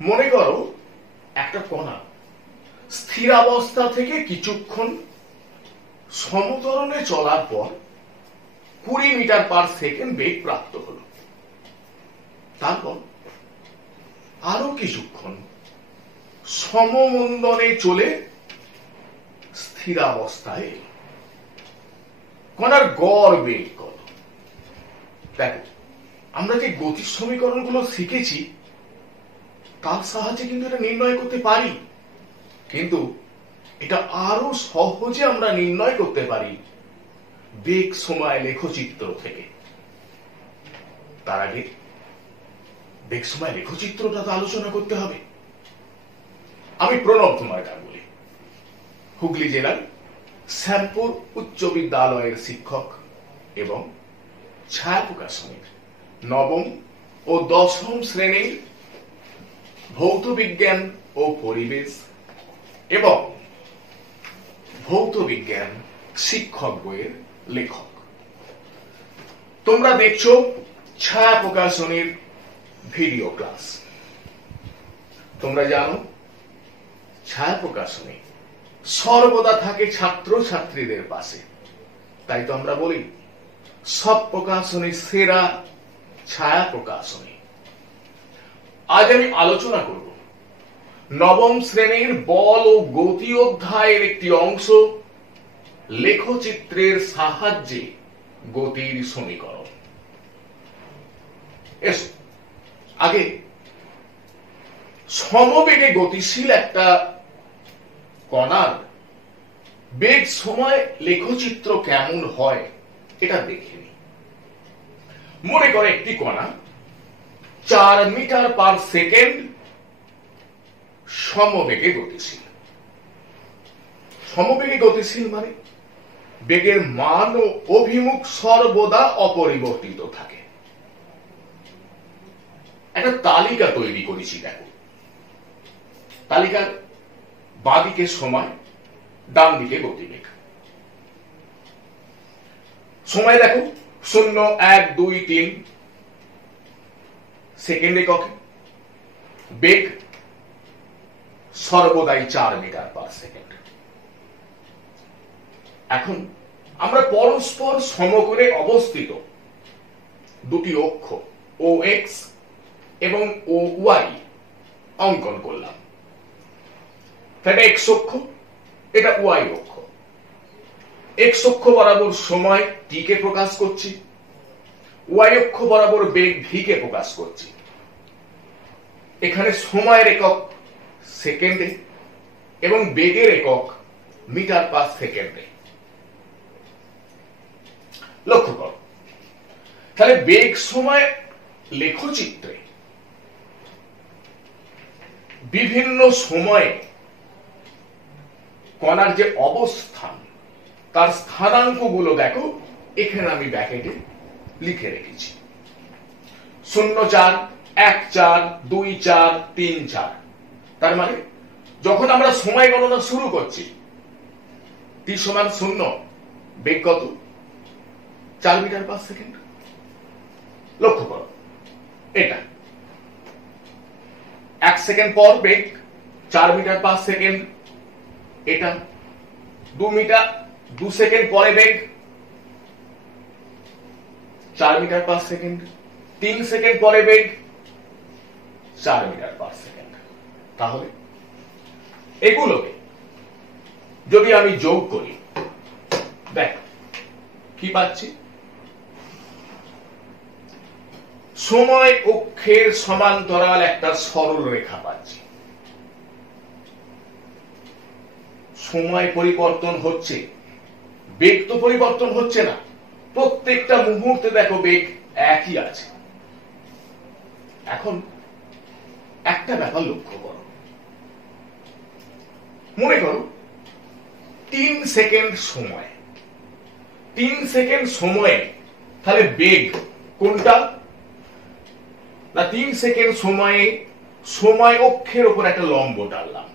মনে করো একটা কণা স্থিরাবস্থা থেকে কিছুক্ষণ সমতরণে চলার পর 20 মিটার পার সেকেন্ড বেগ প্রাপ্ত হলো। তারপর আরো কিছুক্ষণ সমমন্দনে চলে স্থিরাবস্থায় এলো। কণার গড় বেগ কত? দেখো, আমরা যে গতির সমীকরণগুলো শিখেছি তার সাহায্যে কিন্তু এটা নির্ণয় করতে পারি, কিন্তু এটা আরো সহজে আমরা নির্ণয় করতে পারি বেগ সময় লেখচিত্র থেকে। তার আগে বেগ সময় লেখচিত্রটা তো আলোচনা করতে হবে। আমি প্রণব কুমার গাঙ্গুলি, হুগলি জেলার শ্যামপুর উচ্চ বিদ্যালয়ের শিক্ষক এবং ছায়া প্রকাশনের নবম ও দশম শ্রেণীর ভৌত বিজ্ঞান ও পরিবেশ এবং ভৌত বিজ্ঞান শিক্ষক বইয়ের লেখক। তোমরা দেখছো ছায়া প্রকাশনীর ভিডিও ক্লাস। তোমরা জানো ছায়া প্রকাশনী সর্বদা থাকে ছাত্র ছাত্রীদের পাশে, তাই তো আমরা বলি সব প্রকাশনী সেরা ছায়া প্রকাশনী। আজ আমি আলোচনা করব নবম শ্রেণীর বল ও গতি অধ্যায়ের একটি অংশ, লেখচিত্রের সাহায্যে গতির সমীকরণ। এসো আগে সমবেগে গতিশীল একটা কণার বেগ সময় লেখচিত্র কেমন হয় এটা দেখে নিই। মনে করে একটি কণা 4 মিটার পার সেকেন্ড সমবেগে গতিশীল। সমবেগে গতিশীল মানে বেগের মান ও অভিমুখ সর্বদা অপরিবর্তিত থাকে। একটা তালিকা তৈরি করেছি, দেখো। তালিকার বাঁদিকে সময়, ডান দিকে গতিবেগ। সময় দেখো 0, 1, 2, 3 সেকেন্ড এককে। বেগ সর্বদাই 4 মিটার পার সেকেন্ড। এখন আমরা পরস্পর সমকোণে অবস্থিত দুটি অক্ষ OX এবং OY অঙ্কন করলাম। এটা X অক্ষ, এটা Y অক্ষ। X অক্ষ বরাবর সময় T কে প্রকাশ করছি, Y অক্ষ বরাবর বেগ V কে প্রকাশ করছি। এখানে সময়ের একক সেকেন্ডে এবং বেগের একক মিটার পার সেকেন্ডে। লক্ষ্য করো, তাহলে বেগ সময় লেখচিত্রে বিভিন্ন সময়ে কণার যে অবস্থান তার স্থানাঙ্কগুলো দেখো, এখানে আমি ব্র্যাকেটে লিখে রেখেছি। 0, 4, 1, 4, 2, 4, 3, 4। তার মানে যখন আমরা সময় গণনা শুরু করছি t সমান 0, বেগ কত? 4 মিটার পার সেকেন্ড। লক্ষ্য করো, এটা 1 সেকেন্ড পর বেগ 4 মিটার পার সেকেন্ড। এটা 2 সেকেন্ড পরে বেগ 4 মিটার পার সেকেন্ড। 3 সেকেন্ড পরে বেগ 4 মিটার পার সেকেন্ড। তাহলে এগুলোকে যদি আমি যোগ করি, দেখ কি পাচ্ছি? সময় অক্ষের সমান্তরাল একটা সরল রেখা পাচ্ছি। সময় পরিবর্তন হচ্ছে, বেগ তো পরিবর্তন হচ্ছে না। প্রত্যেকটা মুহূর্তে দেখো বেগ একই আছে। এখন একটা ব্যাপার লক্ষ্য করো, মনে করো 3 সেকেন্ড সময়। 3 সেকেন্ড সময়ে তাহলে বেগ কোনটা না? 3 সেকেন্ড সময়ে সময় অক্ষের উপর একটা লম্ব টানলাম।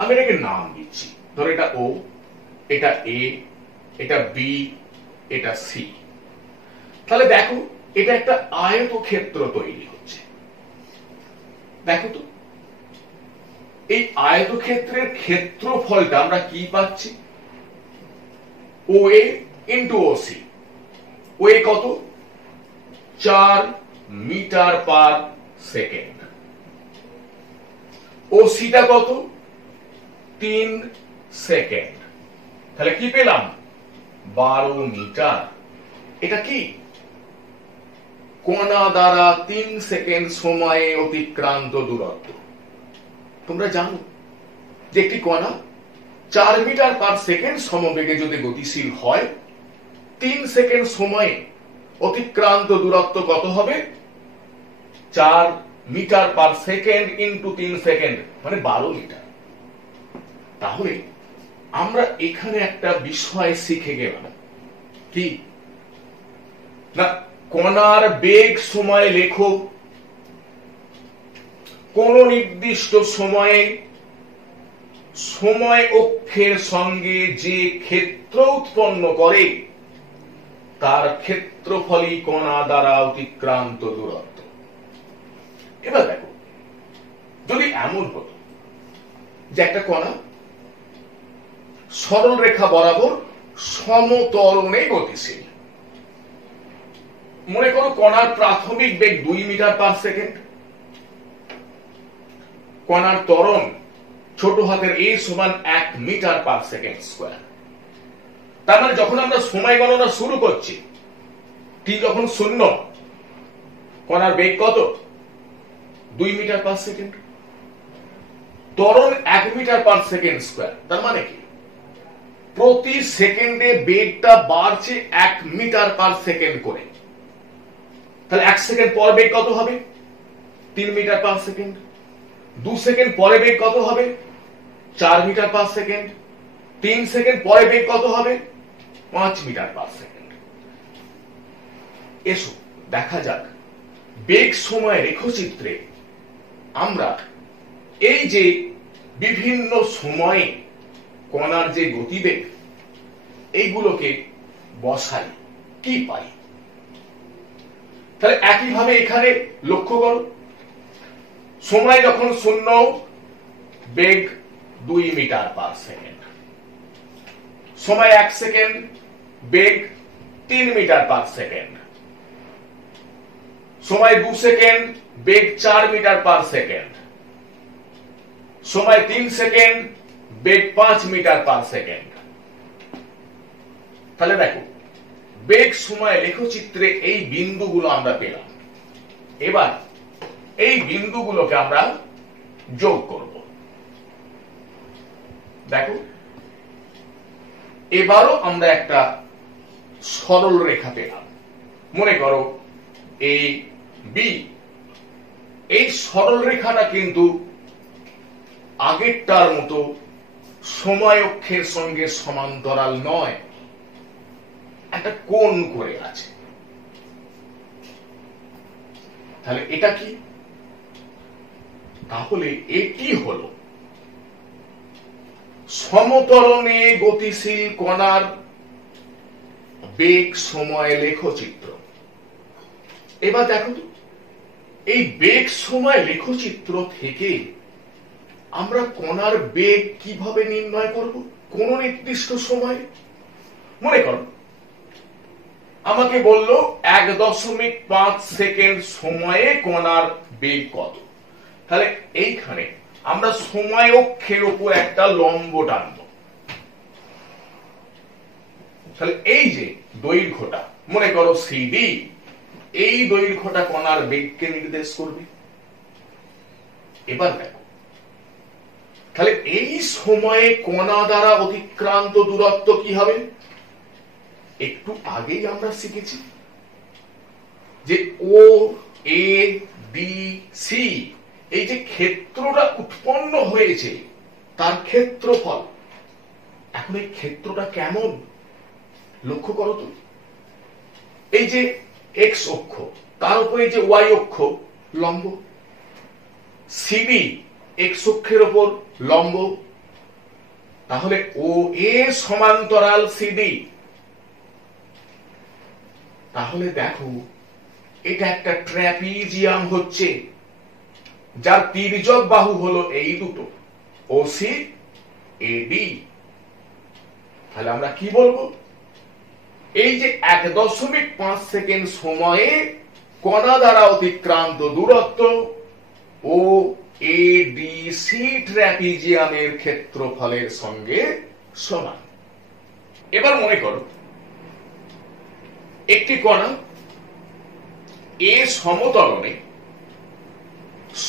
আমি এটাকে নাম দিচ্ছি, ধরো এটা O, এটা A, এটা B, এটা C। তাহলে দেখো এটা একটা আয়তক্ষেত্র তৈরি হচ্ছে। দেখো তো এই আয়তক্ষেত্রের ক্ষেত্রফলটা আমরা কি পাচ্ছি, OA ইন্টু OC। OA কত? 4 মিটার পার সেকেন্ড। OCটা কত? 3 সেকেন্ড। তাহলে কি পেলাম? 12 মিটার। এটা কি? কণা দ্বারা 3 সেকেন্ড সময়ে অতিক্রান্ত দূরত্ব। তোমরা জানো যে একটি কণা 4 মিটার পার সেকেন্ড সমবেগে যদি গতিশীল হয়, 3 সেকেন্ড সময়ে অতিক্রান্ত দূরত্ব কত হবে? 4 metre per second into 3 second, মানে 12 মিটার। তাহলে আমরা এখানে একটা বিষয় শিখে গেলাম, কি না, কণার বেগ সময় লেখো, কোন নির্দিষ্ট সময়ে সময় অক্ষের সঙ্গে যে ক্ষেত্র উৎপন্ন করে তার ক্ষেত্রফলই কণা দ্বারা অতিক্রান্ত দূরত্ব। এবার দেখো, যদি এমন হতো যে একটা কণা সরল রেখা বরাবর সমত্বরণে গতিশীল, মনে করো কণার প্রাথমিক বেগ 2 মিটার পার সেকেন্ড, কণার ত্বরণ ছোট হাতের a সমান 1 মিটার পার সেকেন্ড স্কয়ার। তার মানে যখন আমরা সময় গণনা শুরু করছি, ঠিক যখন 0, কণার বেগ কত? 2 মিটার পার সেকেন্ড, ত্বরণ 1 মিটার পার সেকেন্ড স্কয়ার। তার মানে কি? প্রতি সেকেন্ডে বেগটা বাড়ছে 1 মিটার পার সেকেন্ড করে। তাহলে 1 সেকেন্ড পর বেগ কত হবে? 3 মিটার পার সেকেন্ড। 2 সেকেন্ড পরে বেগ কত হবে? 4 মিটার পার সেকেন্ড। 3 সেকেন্ড পরে বেগ কত হবে? 5 মিটার পার সেকেন্ড। এসো দেখা যাক বেগ সময় রেখচিত্রে আমরা এই যে বিভিন্ন সময়ে কণার যে গতিবেগ, এইগুলোকে বসাই, কি পাই। তাহলে একইভাবে এখানে লক্ষ্য করো, সময় যখন 0, বেগ 2 মিটার পার সেকেন্ড, সময় 1 সেকেন্ড, বেগ 3 মিটার পার সেকেন্ড, সময় 2 সেকেন্ড, বেগ 4 মিটার পার সেকেন্ড, সময় 3 সেকেন্ড, বেগ 5 মিটার পার সেকেন্ড। তাহলে দেখো বেগ সময় লেখচিত্রে এই বিন্দুগুলো আমরা পেলাম। এবার এই বিন্দুগুলোকে আমরা যোগ করব। দেখো এবারও আমরা একটা সরল রেখা পেলাম, মনে করো এ বি। এই সরল রেখাটা কিন্তু আগেরটার মতো সময় অক্ষের সঙ্গে সমান্তরাল নয়, একটা কোণ করে আছে। তাহলে এটা কি? তাহলে এটি হলো সমতরণে গতিশীল কণার বেগ সময় লেখচিত্র। এবার দেখো তো, এই বেগ সময় লেখচিত্র থেকে আমরা কণার বেগ কিভাবে নির্ণয় করব কোন নির্দিষ্ট সময়। মনে করো আমাকে বলল 1.5 সেকেন্ড সময়ে কণার বেগ কত। তাহলে এইখানে আমরা সময় অক্ষের উপর একটা লম্ব টানব। তাহলে এই যে দৈর্ঘ্যটা, মনে করো সিডি, এই দৈর্ঘ্যটা কণার বেগকে নির্দেশ করবে। এবার দেখো, তাহলে এই সময়ে কণা দ্বারা অতিক্রান্ত দূরত্ব কি হবে? একটু আগেই আমরা শিখেছি যে ও এ বি সি, এই যে ক্ষেত্রটা উৎপন্ন হয়েছে তার ক্ষেত্রফল। এখন এই ক্ষেত্রটা কেমন লক্ষ্য করো তো, এই যে এক্স অক্ষ, তার উপরে যে ওয়াই অক্ষ লম্ব, সিবি এক্স অক্ষের উপর লম্ব, তাহলে ও এ সমান্তরাল সিডি। তাহলে দেখো এটা একটা ট্র্যাপিজিয়াম হচ্ছে, যার তির্যক বাহু হলো এই দুটো, ওসি এডি। তাহলে আমরা কি বলবো? এই যে 1.5 সেকেন্ড সময়ে কণা দ্বারা অতিক্রান্ত দূরত্ব ও এডিসি ট্র্যাপিজিয়ামের ক্ষেত্রফলের সঙ্গে সমান। এবার মনে করো একটি কণা এ সমতলনে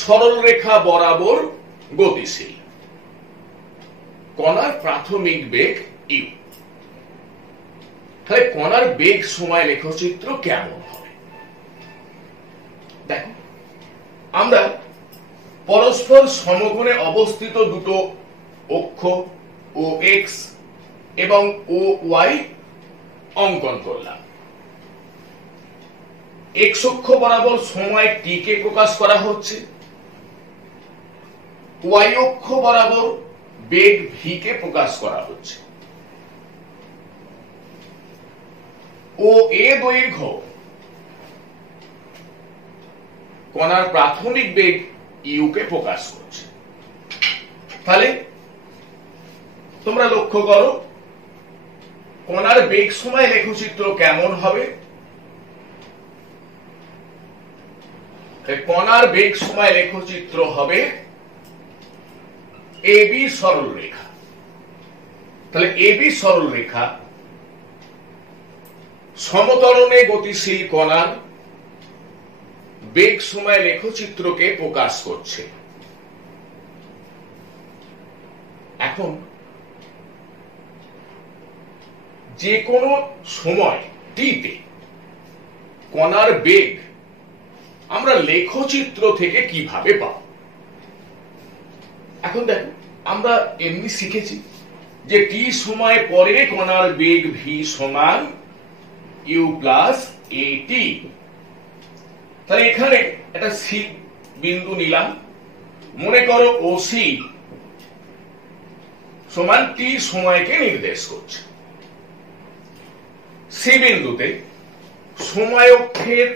সরল রেখা বরাবর গতিশীল। কণার প্রাথমিক বেগ ইউ। তাহলে কণার বেগ সময় লেখচিত্র কেমন হবে? দেখো, আমরা পরস্পর সমকোণে অবস্থিত দুটো অক্ষ ও এক্স এবং ও ওয়াই অঙ্কন করলাম। এক্স অক্ষ বরাবর সময় টি কে প্রকাশ করা হচ্ছে, ওয়াই অক্ষ বরাবর বেগ ভি কে প্রকাশ করা হচ্ছে। ও এ দৈর্ঘ্য কণার প্রাথমিক বেগ ইউ কে প্রকাশ করছে। তাহলে তোমরা লক্ষ্য করো কণার বেগ সময় লেখচিত্র কেমন হবে? কণার বেগ সময় লেখচিত্র হবে এবি সরল রেখা। তাহলে এবি সরল রেখা সমতলনে গতিশীল কণার বেগ সময় লেখচিত্রকে প্রকাশ করছে। এখন যে কোনো সময় টিতে কণার বেগ আমরা লেখচিত্র থেকে কিভাবে পাব? এখন দেখো, আমরা এমনি শিখেছি যে টি সময় পরে কণার বেগ ভি সমান ইউ প্লাস এটি। তাহলে এখানে একটা সি বিন্দু নিলাম। মনে করো ওসি সমান টি সময়কে নির্দেশ করছে। সি বিন্দুতে সময় অক্ষের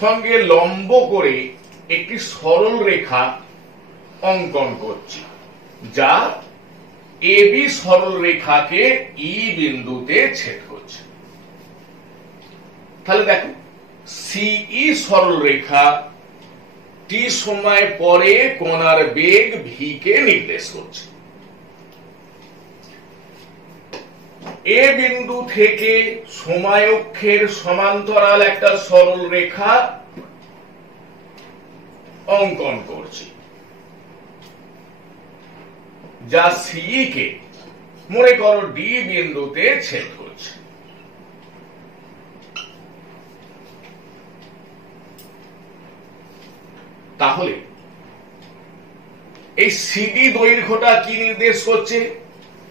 সঙ্গে লম্ব করে একটি সরল রেখা অঙ্কন করছি, যা এবি সরল রেখাকে ই বিন্দুতে ছেদ করছে। তাহলে দেখো, সিই সরল রেখা টি সময় পরে কণার বেগ ভি কে নির্দেশ করছে। এ বিন্দু থেকে সময় অক্ষের সমান্তরাল একটা সরল রেখা অঙ্কন করছি, যা সিই কে মনে করো ডি বিন্দুতে ছেদ করছে। তাহলে এই সিডি দৈর্ঘ্যটা কি নির্দেশ করছে?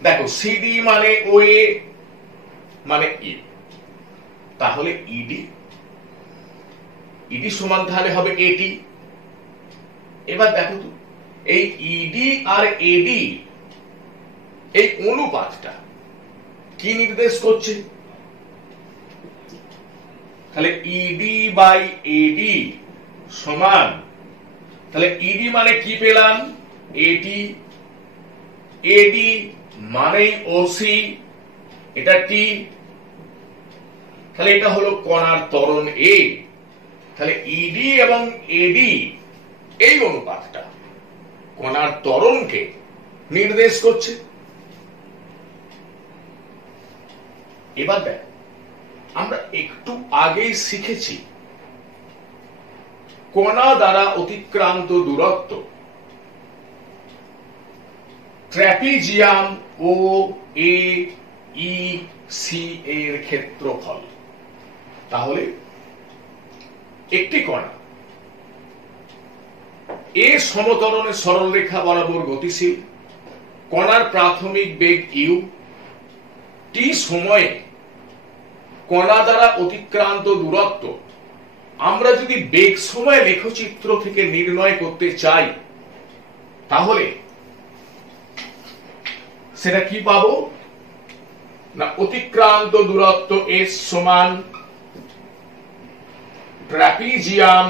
দেখো, সিডি মানে ও এ মানে ই। তাহলে ইডি সমান তাহলে হবে এটি। এবার দেখো তো, এই ইডি আর এডি এই অনুপাতটা কি নির্দেশ করছে? তাহলে ইডি বাই এডি সমান, তাহলে ইডি মানে কি পেলাম? এটি। এডি মানে ওসি, এটা টি। তাহলে এটা হলো কণার ত্বরণ এ। তাহলে ইডি এবং এডি এই অনুপাতটা কণার ত্বরণকে নির্দেশ করছে। এবার দেখ, আমরা একটু আগেই শিখেছি কণা দ্বারা অতিক্রান্ত দূরত্ব ট্র্যাপিজিয়াম ও এ ই সি এর ক্ষেত্রফল। তাহলে একটি কণা এ সমতলনে সরল রেখা বরাবর গতিশীল, কণার প্রাথমিক বেগ ইউ, টি সময়ে কণা দ্বারা অতিক্রান্ত দূরত্ব আমরা যদি বেগ সময় লেখচিত্র থেকে নির্ণয় করতে চাই, তাহলে সেটা কি পাবো না? অতিক্রান্ত দূরত্ব এস সমান ট্র্যাপিজিয়াম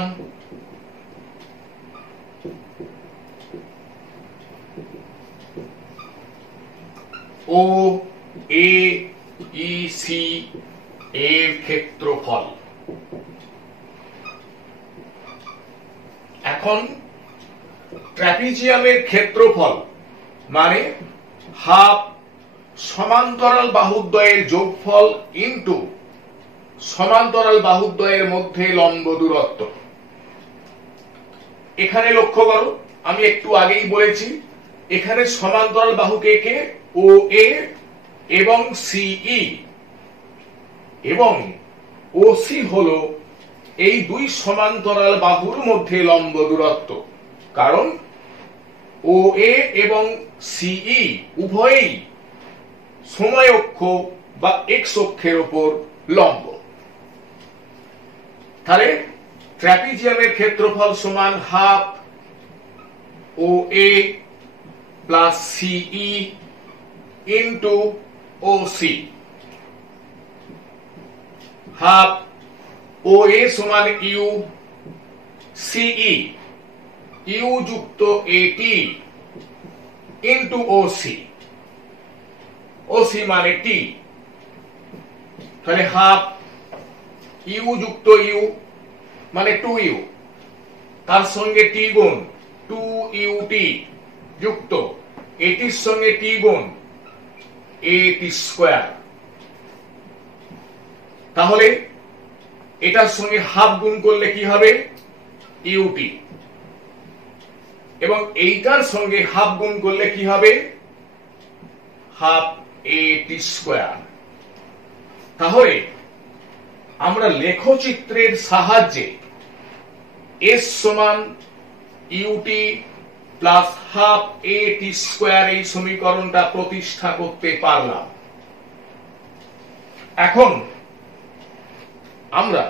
ও এ ই সি এর ক্ষেত্রফল। এখন ট্রাপিজিয়ামের ক্ষেত্রফল মানে হাফ সমান্তরাল বাহুদ্বয়ের যোগফল ইনটু সমান্তরাল বাহুদ্বয়ের মধ্যে লম্ব দূরত্ব। এখানে লক্ষ্য করো, আমি একটু আগেই বলেছি এখানে সমান্তরাল বাহু কে কে, ও এ এবং সিই, এবং ও সি হলো এই দুই সমান্তরাল বাহুর মধ্যে লম্ব দূরত্ব, কারণ ও এ এবং সিই উভয়ই সময় অক্ষ বা এক্স অক্ষের উপর লম্ব। তাহলে ট্রাপিজিয়ামের ক্ষেত্রফল সমান হাফ ও এ প্লাস সিই ইন্টু ও সি। হাফ ও এ সমান ইউ, সিই ইউ যুক্ত এটি ইন্টু ও সি, ও সি মানে টি। তাহলে হাফ ইউ যুক্ত ইউ মানে 2u, তার সঙ্গে টি গুণ 2ut যুক্ত এটির সঙ্গে টি গুণ at স্কয়ার। তাহলে এটার সঙ্গে হাফ গুণ করলে কি হবে, ut, এবং এইটার সঙ্গে হাফ গুণ করলে কি হবে, হাফ at স্কয়ার। তাহলে আমরা লেখচিত্রের সাহায্যে s সমান ut plus half at square এই সমীকরণটা প্রতিষ্ঠা করতে পারলাম। এখন আমরা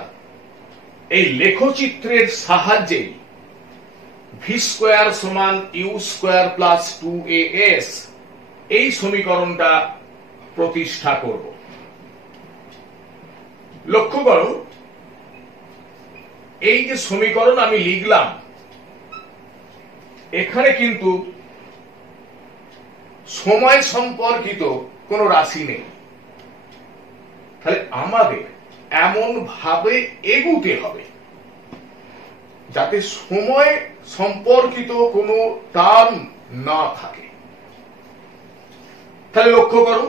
এই লেখচিত্রের সাহায্যে ভি স্কয়ার সমান ইউ স্কয়ার প্লাস 2as এই সমীকরণটা প্রতিষ্ঠা করব। লক্ষ্য করো, এই যে সমীকরণ আমি লিখলাম এখানে কিন্তু সময় সম্পর্কিত কোনো রাশি নেই। তাহলে আমাদের এমন ভাবে এগুতে হবে যাতে সময় সম্পর্কিত কোনো টার্ম না থাকে। তাহলে লক্ষ্য করো,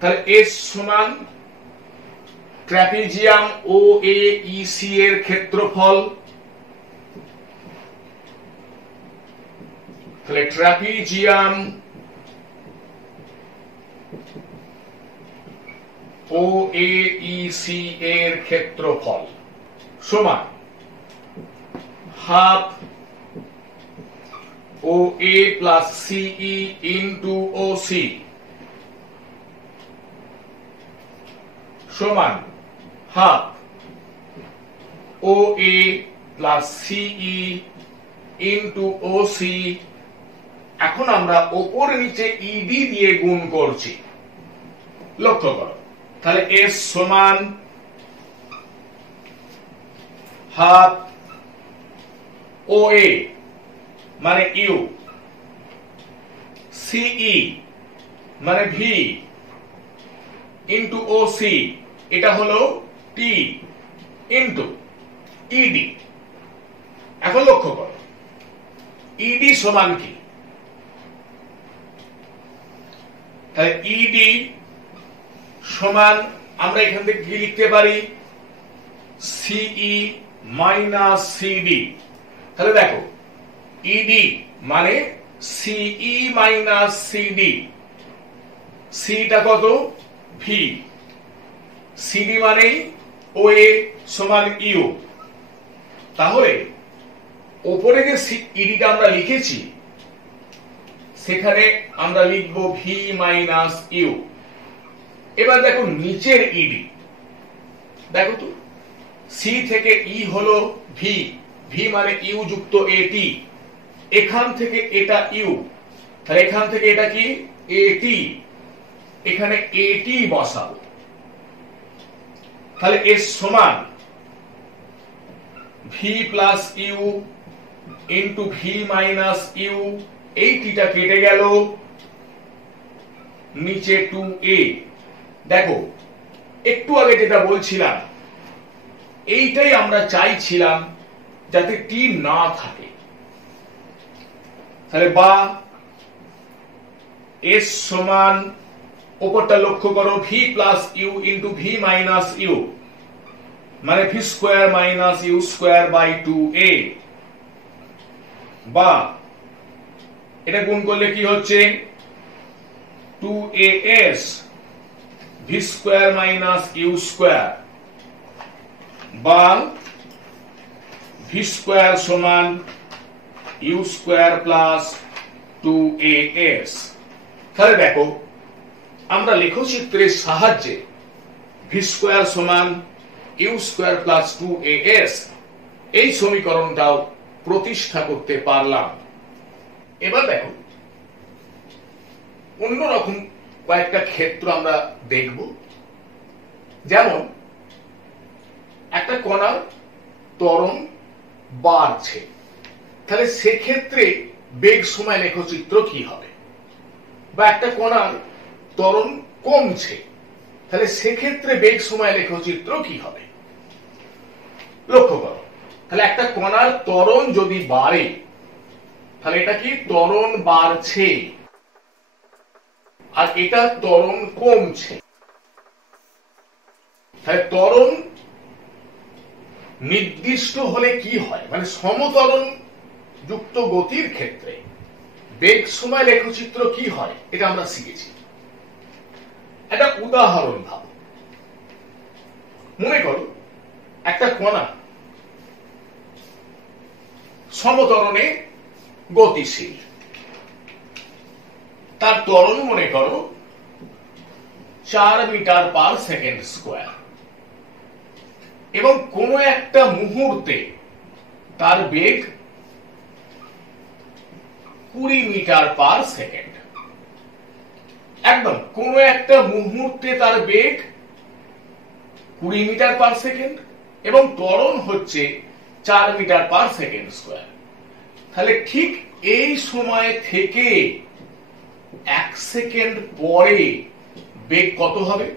তাহলে এস সমান ট্রাপিজিয়াম ও এ ই সি এর ক্ষেত্রফল। তাহলে ট্রাপিজিয়াম ও এ ই সি এর ক্ষেত্রফল সমান হাফ ও এ প্লাস সিই ইন্টু ও সি সমান হাফ ও এ প্লাস সিই ইন্টু ও সি। এখন আমরা ওপর নিচে ইডি দিয়ে গুণ করছি, লক্ষ্য করো। তাহলে এস সমান হাফ ও এ মানে ইউ, সিই মানে ভি ইন্টু ও সি এটা হলো টি ইন্টু ইডি। এখন লক্ষ্য করো ইডি সমান কি, তাহলে ইডি সমান আমরা এখান থেকে কি লিখতে পারি, সিই মাইনাস সিডি। তাহলে দেখো ইডি মানে সিই মাইনাস সিডি, সিটা কত ভি, সিডি মানে ও এ সমান ইউ। তাহলে উপরে যে ইডিটা আমরা লিখেছি সেখানে আমরা লিখবো ভি মাইনাস ইউ। এবার দেখো নিচের ইডি, দেখো তো সি থেকে ই হলো ভি, ভি মানে ইউ যুক্ত এটি, এখান থেকে এটা ইউ, তাহলে এখান থেকে এটা কি এটি, এখানে এটি বসাবো। তাহলে এর সমান V plus U into V minus U, এই টিটা কেটে গেল, নিচে 2a। দেখো একটু আগে যেটা বলছিলাম এইটাই আমরা চাইছিলাম যাতে টি না থাকে। তাহলে বা এস সমান উপরটা লক্ষ্য করো V plus U into V minus U, মানে V square minus U square by 2a, বা এটা গুণ করলে কি হচ্ছে 2as V square minus U square, বা ভি স্কোয়ার সমান ইউ স্কোয়ার প্লাস 2as। তাহলে দেখো আমরা লেখচিত্রের সাহায্যে ভি স্কোয়ার সমান ইউ স্কোয়ার প্লাস 2as এই সমীকরণটাও প্রতিষ্ঠা করতে পারলাম। এবার দেখো অন্যরকম কয়েকটা ক্ষেত্র আমরা দেখব। যেমন একটা কণার ত্বরণ বাড়ছে, তাহলে সেক্ষেত্রে বেগ সময় লেখচিত্র কি হবে? বা একটা কণার ত্বরণ কমছে, তাহলে সেক্ষেত্রে বেগ সময় লেখচিত্র কি হবে? লক্ষ্য করো, তাহলে একটা কণার ত্বরণ যদি বাড়ে তাহলে এটা কি ত্বরণ বাড়ছে, আর এটা ত্বরণ কমছে। তাহলে ত্বরণ নির্দিষ্ট হলে কি হয়, মানে সমত্বরণ যুক্ত গতির ক্ষেত্রে বেগ সময় লেখচিত্র কি হয় এটা আমরা শিখেছি। একটা উদাহরণ ভাবো, মনে করো একটা কণা সমত্বরণে গতিশীল, তার ত্বরণ মনে করো 4 মিটার পার সেকেন্ড স্কোয়ার, এবং কোন একটা মুহূর্তে তার বেগ 20 মিটার পার সেকেন্ড। একদম কোন একটা মুহূর্তে তার বেগ 20 মিটার পার সেকেন্ড এবং ত্বরণ হচ্ছে 4 মিটার পার সেকেন্ড স্কোয়ার। তাহলে ঠিক এই সময় থেকে 1 সেকেন্ড পরে বেগ কত হবে?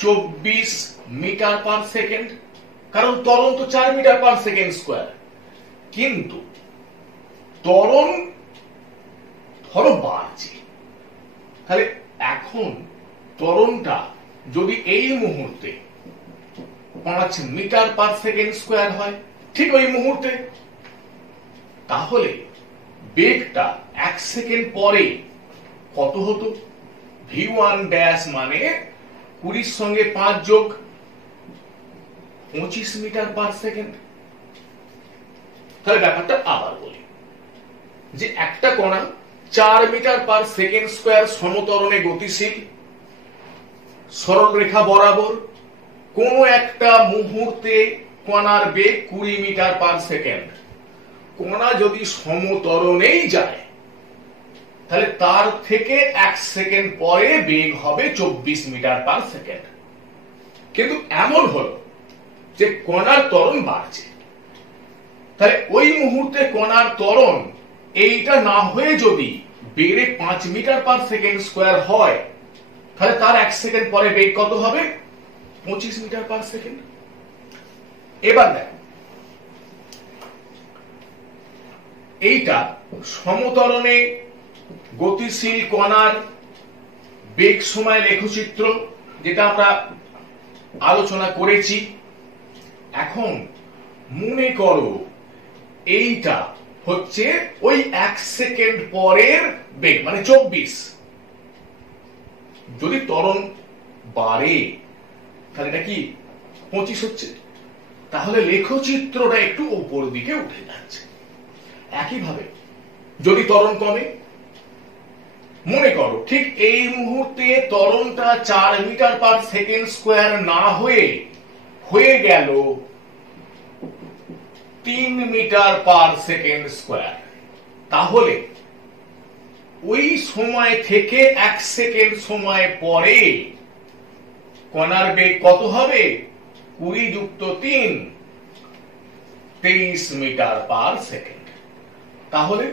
24 মিটার পার সেকেন্ড, কারণ ত্বরণ তো 4 মিটার পার সেকেন্ড স্কোয়ার। কিন্তু ত্বরণ ধরো বাড়ছে, তাহলে এখন ত্বরণটা যদি এই মুহূর্তে 5 মিটার পার সেকেন্ড স্কোয়ার হয়, ঠিক ওই মুহূর্তে, তাহলে বেগটা 1 সেকেন্ড পরে কত হতো? v1 ড্যাশ মানে 20 সঙ্গে 5 যোগ 25 মিটার পার সেকেন্ড। তাহলে ব্যাপারটা আবার বলি যে একটা কণা 4 মিটার পার সেকেন্ড স্কোয়ার সমত্বরণে গতিশীল, সরল রেখা বরাবর, কোন একটা মুহূর্তে কণার বেগ 20 মিটার পার সেকেন্ড। কণা যদি সমত্বরণেই যায় তাহলে তার থেকে 1 সেকেন্ড পরে বেগ হবে 24 মিটার পার সেকেন্ড। কিন্তু এমন হলো যে কণার ত্বরণ বাড়ছে, তাহলে ওই মুহূর্তে কণার ত্বরণ এইটা না হয়ে যদি বেড়ে 5 মিটার পার সেকেন্ড স্কোয়ার হয়, তাহলে তার 1 সেকেন্ড পরে বেগ কত হবে? 25 মিটার পার সেকেন্ড। এবার দেখো এইটা সমত্বরণে গতিশীল কণার বেগ সময় লেখচিত্র, যেটা আমরা আলোচনা করেছি। এখন মনে করো এইটা হচ্ছে ওই 1 সেকেন্ড পরের বেগ, মানে 24। যদি ত্বরণ বাড়ে তাহলে এটা কি 25 হচ্ছে, তাহলে লেখচিত্রটা একটু উপর দিকে উঠে যাচ্ছে। একইভাবে যদি ত্বরণ কমে, মনে করো ঠিক এই মুহূর্তে ত্বরণটা 4 মিটার পার সেকেন্ড স্কোয়ার না হয়ে গেল 3 মিটার পার সেকেন্ড স্কোয়ার, তাহলে ওই সময় থেকে 1 সেকেন্ড সময় পরে কণার বেগ কত হবে? 20 যুক্ত 3, 23 মিটার পার সেকেন্ড। তাহলে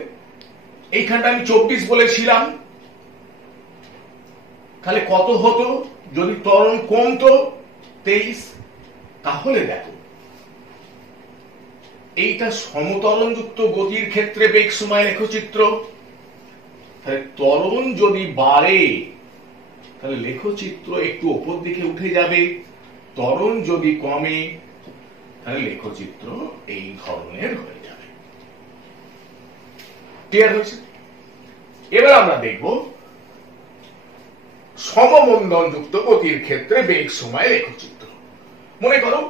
এইখানটা আমি 24 বলেছিলাম, তাহলে কত হতো যদি ত্বরণ কমতো? 23। তাহলে দেখো এইটা সমত্বরণযুক্ত গতির ক্ষেত্রে বেগ সময় লেখচিত্র। তাহলে ত্বরণ যদি বাড়ে তাহলে লেখচিত্র একটু উপর দিকে উঠে যাবে, ত্বরণ যদি কমে তাহলে লেখচিত্র এই ধরনের হয়ে যাবে। ক্লিয়ার হয়েছে? এবার আমরা দেখব সমমন্দনযুক্ত গতির ক্ষেত্রে বেগ সময় লেখচিত্র। মনে করো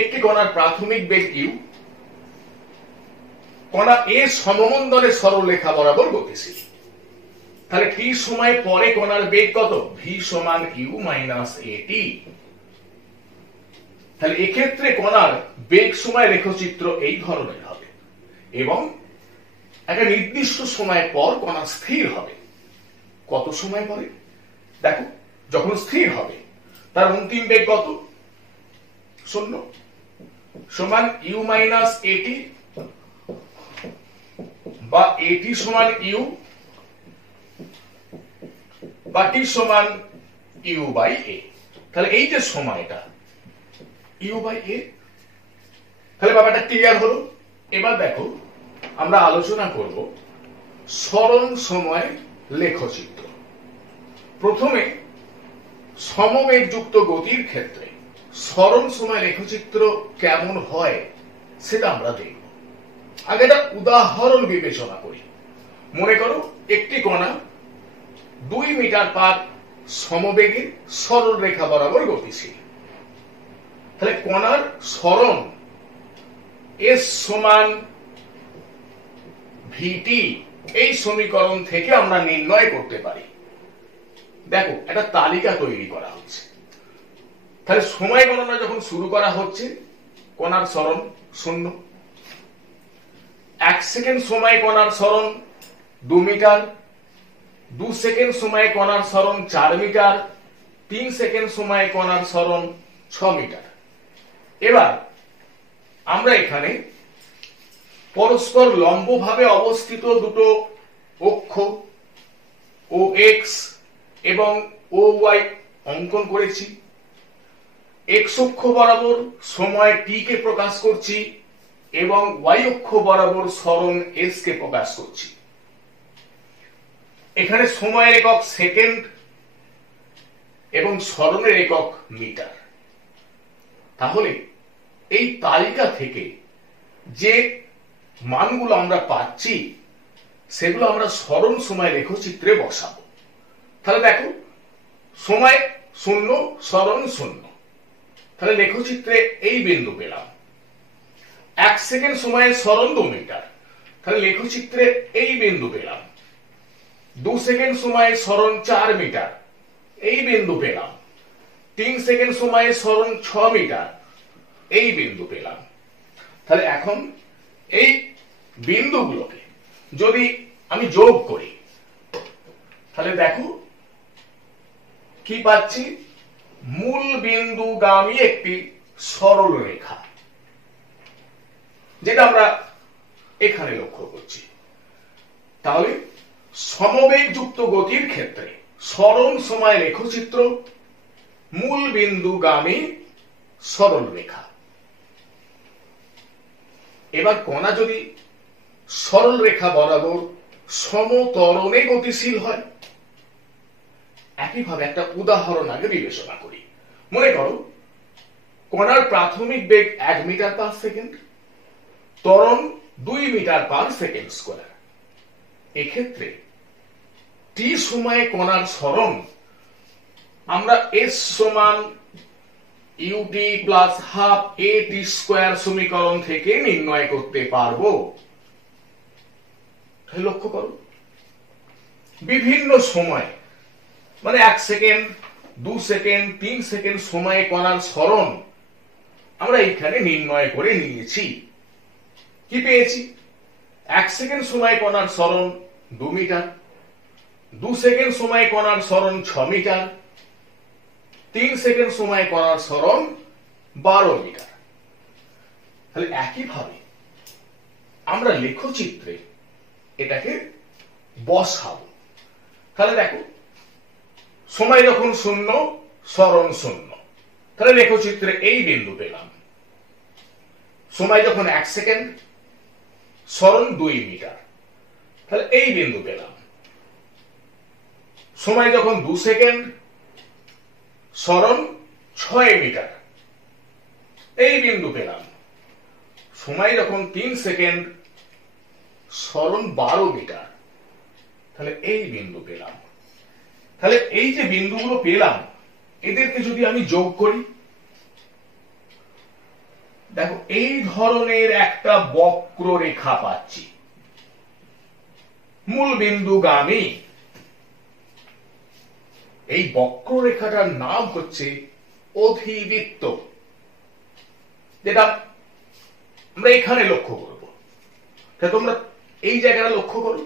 একটি কণার প্রাথমিক বেগ ইউ, কণা এ সমমন্দনে সরলরেখা বরাবর গতিশীল। তাহলে টি সময় পরে কণার বেগ কত? ভি সমান ইউ মাইনাস এটি। তাহলে এক্ষেত্রে কণার বেগ সময় লেখচিত্র এই ধরনের হবে এবং একটা নির্দিষ্ট সময় পর কণা স্থির হবে। কত সময় পরে? দেখো যখন স্থির হবে তার অন্তিম বেগ কত? 0 সমান ইউ মাইনাস এটি বা এটি সমান ইউ বা টি সমান ইউ বাই এ। তাহলে এই যে সময়টা ইউ বাই এ, তাহলে ব্যাপারটা ক্লিয়ার হলো। এবার দেখো আমরা আলোচনা করব সরণ সময় লেখচিত্র। প্রথমে সমবেগযুক্ত গতির ক্ষেত্রে সরণ সময় লেখচিত্র কেমন হয় সেটা আমরা দেখব। আগে একটা উদাহরণ বিবেচনা করি। মনে করো একটি কণা 2 মিটার পার সমবেগে সরল রেখা বরাবর গতিশীল। তাহলে কণার সরণ এস সমান ভিটি এই সমীকরণ থেকে আমরা নির্ণয় করতে পারি। দেখো একটা তালিকা তৈরি করা হচ্ছে। তাহলে সময় গণনা যখন শুরু করা হচ্ছে কণার সরণ 0, 1 সেকেন্ড সময় কণার সরণ 2 মিটার, 2 সেকেন্ড সময় কণার সরণ 4 মিটার, 3 সেকেন্ড সময় কণার সরণ 6 মিটার। এবার আমরা এখানে পরস্পর লম্বভাবে অবস্থিত দুটো অক্ষ ও এক্স এবং ও ওয়াই অঙ্কন করেছি। এক্স অক্ষ বরাবর সময় টি কে প্রকাশ করছি এবং ওয়াই অক্ষ বরাবর সরণ এস কে প্রকাশ করছি। এখানে সময়ের একক সেকেন্ড এবং সরণের একক মিটার। তাহলে এই তালিকা থেকে যে মানগুলো আমরা পাচ্ছি সেগুলো আমরা সরণ সময় লেখচিত্রে বসাবো। তাহলে দেখো সময় 0, সরণ 0। তাহলে লেখচিত্রে এই বিন্দু পেলাম। 1 সেকেন্ড সময়ে সরণ 2 মিটার। তাহলে লেখচিত্রে এই বিন্দু পেলাম। 2 সেকেন্ড সময়ে সরণ 4 মিটার, এই বিন্দু পেলাম। 3 সেকেন্ড সময়ে সরণ 6 মিটার, এই বিন্দু পেলাম। তাহলে এখন এই বিন্দুগুলোকে যদি আমি যোগ করি তাহলে দেখো কি পাচ্ছি? মূল বিন্দুগামী একটি সরল রেখা, যেটা আমরা এখানে লক্ষ্য করছি। তাহলে সমবেগযুক্ত গতির ক্ষেত্রে সরণ সময় লেখচিত্র মূল বিন্দুগামী সরল রেখা। এবার কণা যদি সরল রেখা বরাবর সমত্বরণে গতিশীল হয়, একইভাবে একটা উদাহরণ আগে বিবেচনা করি। মনে করো কণার প্রাথমিক বেগ 1 মিটার পার সেকেন্ড, ত্বরণ 2 মিটার পার সেকেন্ড স্কয়ার। এক্ষেত্রে টি সময়ে কণার সরণ আমরা এস সমান ইউটি প্লাস হাফ এ টি স্কয়ার সমীকরণ থেকে নির্ণয় করতে পারবো। লক্ষ্য করো বিভিন্ন সময় মানে 1 সেকেন্ড, 2 সেকেন্ড, 3 সেকেন্ড সময়ে কণার সরণ আমরা এখানে নির্ণয় করে নিয়েছি। কি পেয়েছি? 1 সেকেন্ড সময়ে কণার সরণ 2 মিটার, 2 সেকেন্ড সময়ে কণার সরণ 6 মিটার, 3 সেকেন্ড সময়ে কণার সরণ 12 মিটার। তাহলে একইভাবে আমরা লেখচিত্রে এটাকে বসাবো। তাহলে দেখো সময় যখন শূন্য, সরণ শূন্য, তাহলে লেখচিত্রে এই বিন্দু পেলাম। সময় যখন 1 সেকেন্ড, সরণ 2 মিটার, তাহলে এই বিন্দু পেলাম। সময় যখন 2 সেকেন্ড, সরণ 6 মিটার, এই বিন্দু পেলাম। সময় যখন 3 সেকেন্ড, সরণ 12 মিটার, তাহলে এই বিন্দু পেলাম। তাহলে এই যে বিন্দুগুলো পেলাম, এদেরকে যদি আমি যোগ করি, দেখো এই ধরনের একটা বক্ররেখা পাচ্ছি, মূল বিন্দুগামী। এই বক্ররেখাটার নাম হচ্ছে অধিবৃত্ত, যেটা আমরা এখানে লক্ষ্য করব। তোমরা এই জায়গাটা লক্ষ্য করো।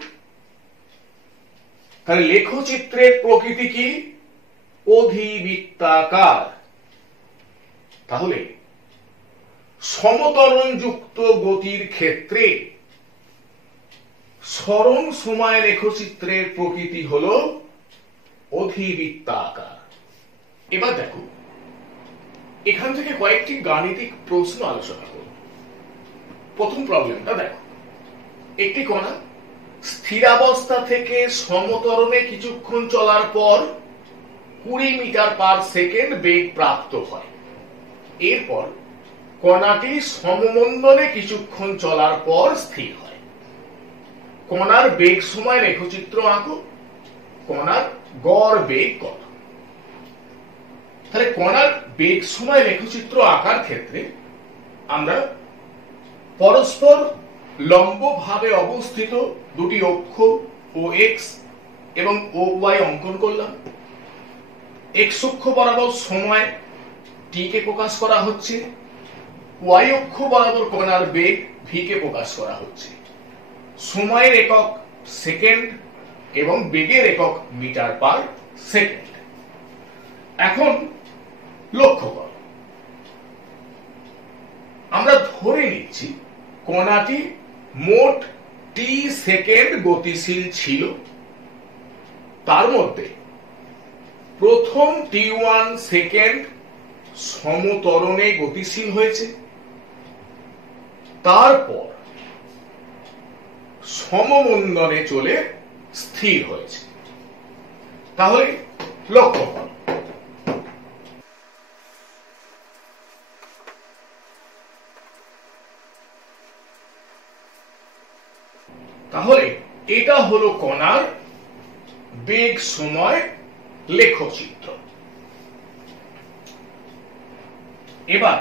তাহলে লেখচিত্রের প্রকৃতি কি? অধিবৃত্তাকার। তাহলে সমতরণ যুক্ত গতির ক্ষেত্রে সরণ সময় লেখচিত্রের প্রকৃতি হলো অধিবৃত্তাকার। এবার দেখো, এখান থেকে কয়েকটি গাণিতিক প্রশ্ন আলোচনা করব। প্রথম প্রবলেমটা দেখো, একটি কণা স্থিরাবস্থা থেকে সমতরণে কিছুক্ষণ চলার পর 20 মিটার পার সেকেন্ড বেগ প্রাপ্ত হয়। এরপর কণাটি সমমন্দলে কিছুক্ষণ চলার পর স্থির হয়। কণার বেগ সময় লেখচিত্র আঁকো। কণার গড় বেগ কত? তাহলে কণার বেগ সময় লেখচিত্র আঁকার ক্ষেত্রে আমরা পরস্পর লম্বভাবে অবস্থিত দুটি অক্ষ ও এক্স এবং ও ওয়াই অঙ্কন করলাম। এক্স অক্ষ বরাবর সময় টি কে প্রকাশ করা হচ্ছে, ওয়াই অক্ষ বরাবর কণার বেগ ভি কে প্রকাশ করা হচ্ছে। সময়ের একক সেকেন্ড এবং বেগের একক মিটার পার সেকেন্ড। এখন লক্ষ্য করো, আমরা ধরে নিচ্ছি কণাটি মোট টি সেকেন্ড গতিশীল ছিল। তার মধ্যে প্রথম t1 সেকেন্ড সমতরণে গতিশীল হয়েছে, তারপর সমমন্দনে চলে স্থির হয়েছে। তাহলে লক্ষ্য করো, তাহলে এটা হলো কণার বেগ সময় লেখচিত্র। এবার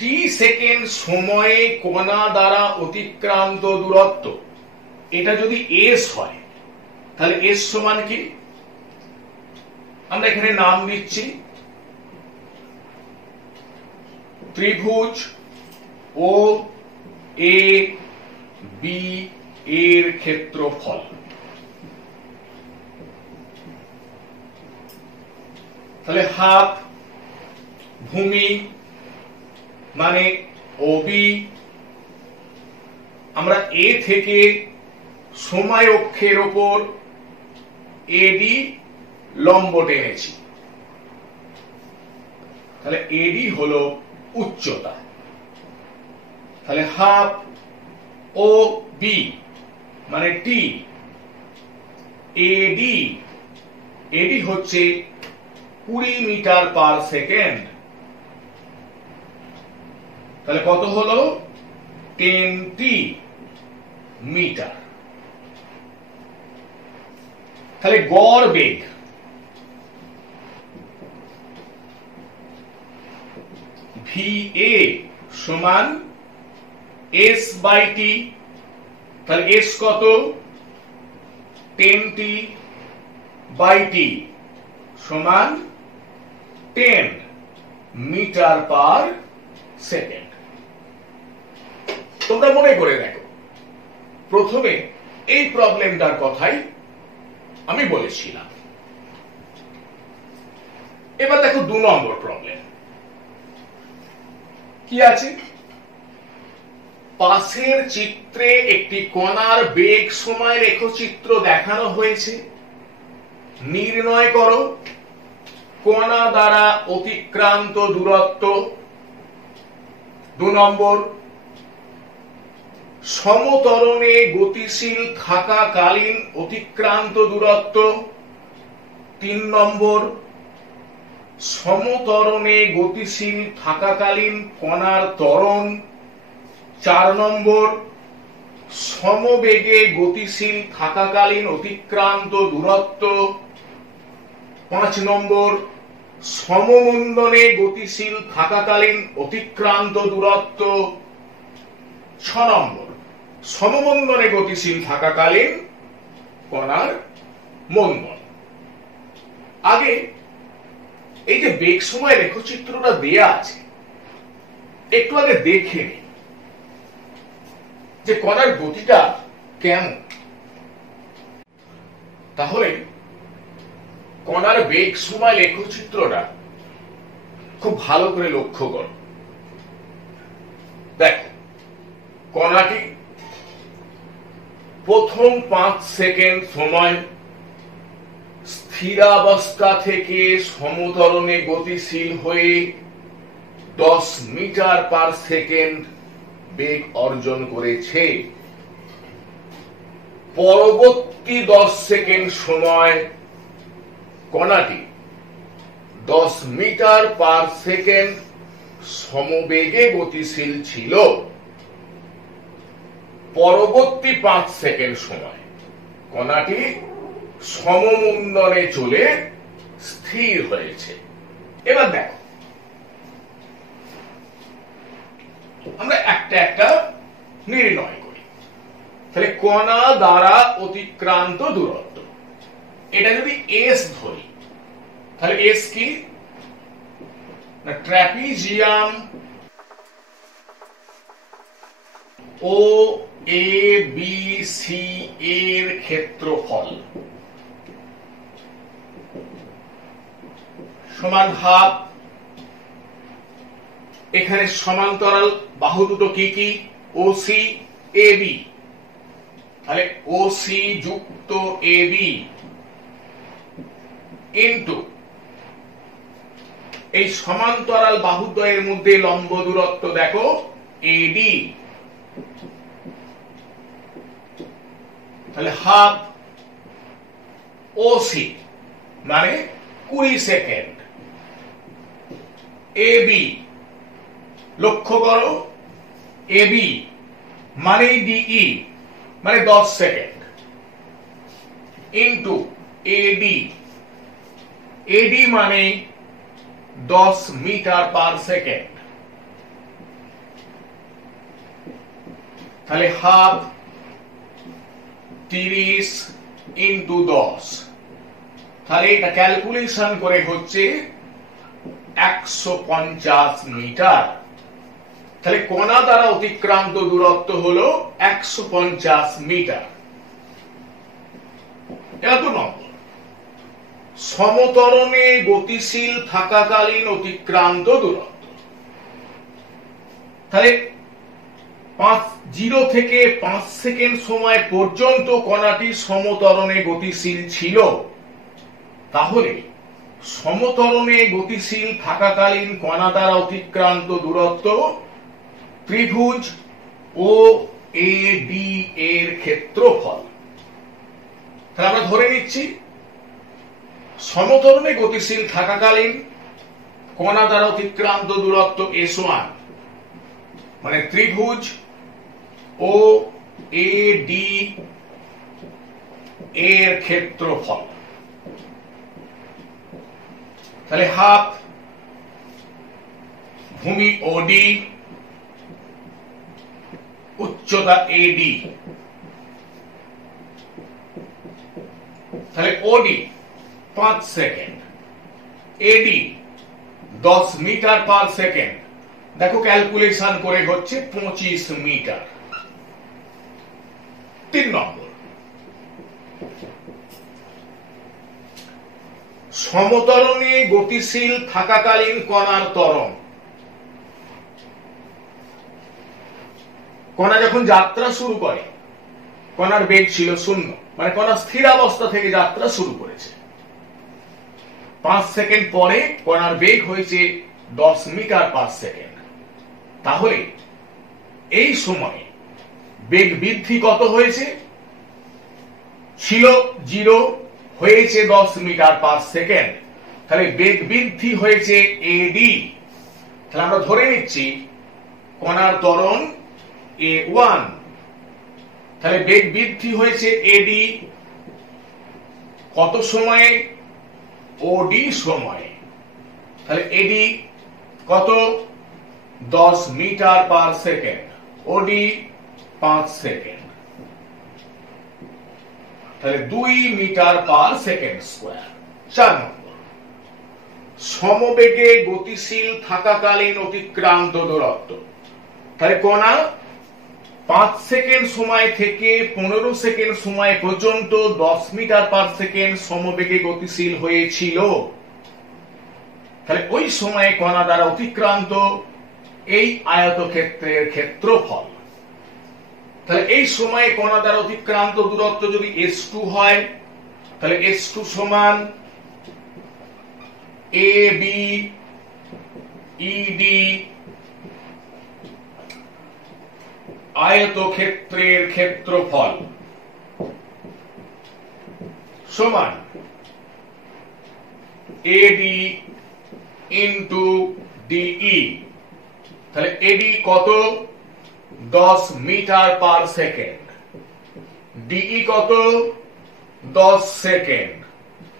টি সেকেন্ড সময়ে কণা দ্বারা অতিক্রান্ত দূরত্ব, এটা যদি এস হয়, তাহলে এস সমান কি? আমরা এখানে নাম দিচ্ছি ত্রিভুজ ও এ বি এর ক্ষেত্রফল। তাহলে হাফ ভূমি মানে ওবি, আমরা এ থেকে সময় অক্ষের ওপর এডি লম্ব টেনেছি, তাহলে এডি হলো উচ্চতা। তাহলে হাফ ও বি মানে টি, এডি, এডি হচ্ছে 20 মিটার পার সেকেন্ড। তাহলে কত হলো? 10t metre. তাহলে গড় বেগ VA সমান S বাই টি। তাহলে S কত? 10t বাই টি সমান 10 মিটার পার সেকেন্ড। তোমরা মনে করে দেখো, প্রথমে এই প্রবলেমটার কথাই আমি বলেছিলাম। এবার দেখো 2 নম্বর প্রবলেম কি আছে। পাশের চিত্রে একটি কণার বেগ সময় রেখচিত্র দেখানো হয়েছে। নির্ণয় করো কণা দ্বারা অতিক্রান্ত দূরত্ব। 2 নম্বর, সমত্বরণে গতিশীল থাকাকালীন অতিক্রান্ত দূরত্ব। 3 নম্বর, সমত্বরণে গতিশীল থাকাকালীন কণার ত্বরণ। 4 নম্বর, সমবেগে গতিশীল থাকাকালীন অতিক্রান্ত দূরত্ব। 5 নম্বর, সমমন্দনে গতিশীল থাকাকালীন অতিক্রান্ত দূরত্ব। 6 নম্বর, সমমন্দনে গতিশীল থাকাকালীন কণার মন্দন। আগে এই যে বেগ সময় রেখচিত্রটা দেয়া আছে, একটু আগে দেখে নিই যে কণার গতিটা কেমন। তাহলে কণার বেগ সময় লেখচিত্রটা খুব ভালো করে লক্ষ্য করো। দেখো, কণাটি প্রথম 5 সেকেন্ড সময় স্থিরাবস্থা থেকে সমত্বরণে গতিশীল হয়ে 10 মিটার পার সেকেন্ড বেগ অর্জন করেছে। পরবর্তী 10 সেকেন্ড সময় কণাটি 10 মিটার পার সেকেন্ড সমবেগে গতিশীল ছিল। পরবর্তী 5 সেকেন্ড সময় কণাটি সমমন্দনে চলে স্থির হয়েছে। এবার দেখো, আমরা একটা একটা নির্ণয় করি। তাহলে কণা দ্বারা অতিক্রান্ত দূরত্ব, এটা যদি এস ধরি, তাহলে এস কি না, trapezium O A B C এর ক্ষেত্রফল সমান হাফ। এখানে সমান্তরাল বাহু দুটো কি কি, ওসি এ বি, তাহলে ওসি যুক্ত এ বি ইন্টু এই সমান্তরাল বাহুদ্বয়ের মধ্যে লম্ব দূরত্ব দেখো এডি, তাহলে হাফ ওসি মানে 20 সেকেন্ড, এবি লক্ষ্য করো, এবি মানে ডিই মানে 10 সেকেন্ড ইন্টু এডি, এডি মানে 10 মিটার পার সেকেন্ড, তাহলে হাফ 30 ইন্টু 10, তাহলে এটা ক্যালকুলেশন করে হচ্ছে 150 মিটার। তাহলে কণা দ্বারা অতিক্রান্ত দূরত্ব হলো 150 মিটার। এত নম্বর, সমত্বরণে গতিশীল থাকাকালীন অতিক্রান্ত দূরত্ব। তাহলে 0 থেকে 5 সেকেন্ড সময় পর্যন্ত কণাটি সমত্বরণে গতিশীল ছিল। তাহলে সমত্বরণে গতিশীল থাকাকালীন কণা দ্বারা অতিক্রান্ত দূরত্ব ত্রিভুজ ও এ ডি এর ক্ষেত্রফল। তাহলে আমরা ধরে নিচ্ছি সমত্বরণে গতিশীল থাকাকালীন কণা দ্বারা অতিক্রান্ত দূরত্ব S1 মানে ত্রিভুজ ও এ ডি এর ক্ষেত্রফল। তাহলে হাফ ভূমি ওডি, উচ্চতা এডি, তাহলে ওডি 5 সেকেন্ড, এডি 10 মিটার পার সেকেন্ড, দেখো ক্যালকুলেশন করে হচ্ছে 25 মিটার। 3 নম্বর, সমত্বরণে গতিশীল থাকাকালীন কণার ত্বরণ। কণা যখন যাত্রা শুরু করে কণার বেগ ছিল 0, মানে কণা স্থিরাবস্থা থেকে যাত্রা শুরু করেছে। 5 সেকেন্ড পরে কণার বেগ হয়েছে 10 মিটার পার সেকেন্ড। তাহলে এই সময়ে বেগ বৃদ্ধি কত হয়েছে? ছিল 0, হয়েছে 10 মিটার পার সেকেন্ড। তাহলে বেগ বৃদ্ধি হয়েছে এডি। তাহলে আমরা ধরে নিচ্ছি কণার ত্বরণ a1। তাহলে বেগ বৃদ্ধি হয়েছে এডি কত সময়ে? ওডি সময়ে। তাহলে এডি কত? 10 মিটার পার সেকেন্ড, ওডি 5 সেকেন্ড। তাহলে 2 মিটার পার সেকেন্ড স্কয়ার। 4 নম্বর, সমবেগে গতিশীল থাকাকালীন অতিক্রান্ত দূরত্ব। তাহলে কণা 5 সেকেন্ড সময় থেকে 15 সেকেন্ড সময় পর্যন্ত 10 মিটার পার সেকেন্ড সমবেগে গতিশীল হয়েছিল। তাহলে ওই সময়ে কণা দ্বারা অতিক্রান্ত এই আয়তক্ষেত্রের ক্ষেত্রফল। তাহলে এই সময়ে কণা দ্বারা অতিক্রান্ত দূরত্ব যদি s2 হয়, তাহলে s2 সমান ab ed আয়তক্ষেত্রের ক্ষেত্রফল সমান AD ইন্টু DE। তাহলে AD কত? 10 মিটার পার সেকেন্ড, DE কত? 10 সেকেন্ড।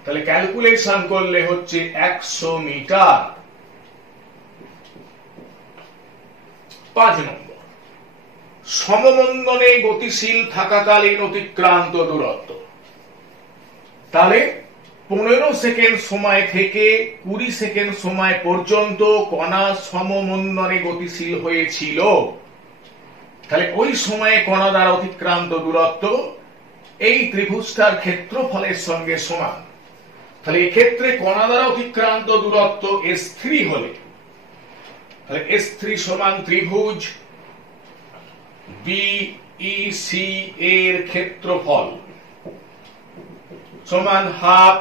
তাহলে ক্যালকুলেশন করলে হচ্ছে 100 মিটার। 5 নম্বর, সমমন্দনে গতিশীল থাকাকালীন অতিক্রান্ত দূরত্ব। তাহলে 15 সেকেন্ড সময় থেকে 20 সেকেন্ড সময় পর্যন্ত কণা সমমন্দনে গতিশীল হয়েছিল। তাহলে ওই সময়ে কণা দ্বারা অতিক্রান্ত দূরত্ব এই ত্রিভুজটার ক্ষেত্রফলের সঙ্গে সমান। তাহলে এই ক্ষেত্রে কণা দ্বারা অতিক্রান্ত দূরত্ব s3 হলে, তাহলে s3 সমান ত্রিভুজ BEC এর ক্ষেত্রফল সমান হাফ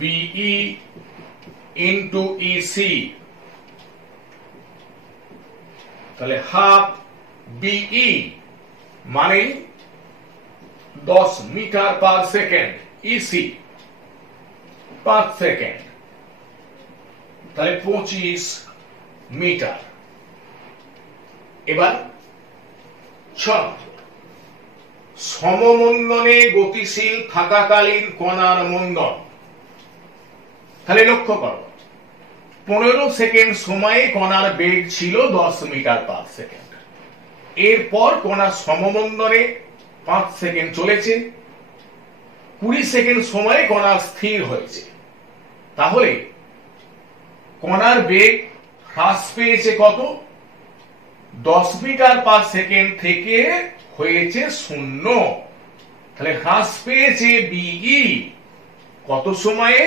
BE ইন্টু EC। তাহলে হাফ BE মানে 10 metre per second, EC 5 second, তাহলে 25 মিটার। এবার 6, সমমন্দনে গতিশীল থাকাকালীন কণার মন্দন। তাহলে লক্ষ্য করো 15 সেকেন্ড সময়ে কণার বেগ ছিল 10 মিটার পার সেকেন্ড। এরপর কণা সমমন্দনে 5 সেকেন্ড চলেছে, 20 সেকেন্ড সময়ে কণা স্থির হয়েছে। তাহলে কণার বেগ হ্রাস পেয়েছে কত? 10 মিটার পার সেকেন্ড থেকে হয়েছে 0। তাহলে হ্রাস পেয়েছে BE কত সময়ে?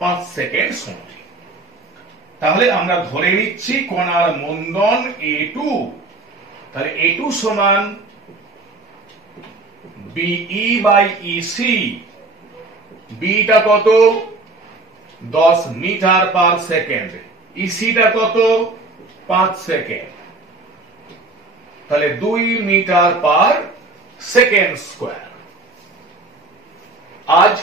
5 সেকেন্ড সময়ে। তাহলে আমরা ধরে নিচ্ছি কণার মন্দন A2। তাহলে A2 সমান BE বাই EC। B টা কত? 10 মিটার পার সেকেন্ড, EC টা কত? 5 সেকেন্ড। তাহলে 2 মিটার পার সেকেন্ড স্কয়ার। আজ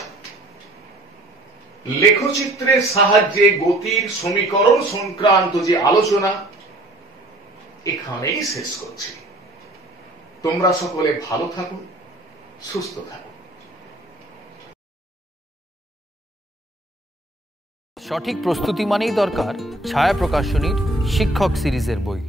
লেখচিত্রের সাহায্যে গতির সমীকরণ সংক্রান্ত যে আলোচনা এখানেই শেষ করছি। তোমরা সকলে ভালো থাকো, সুস্থ থাকো। সঠিক প্রস্তুতি মানেই দরকার ছায়া প্রকাশনীর শিক্ষক সিরিজের বই।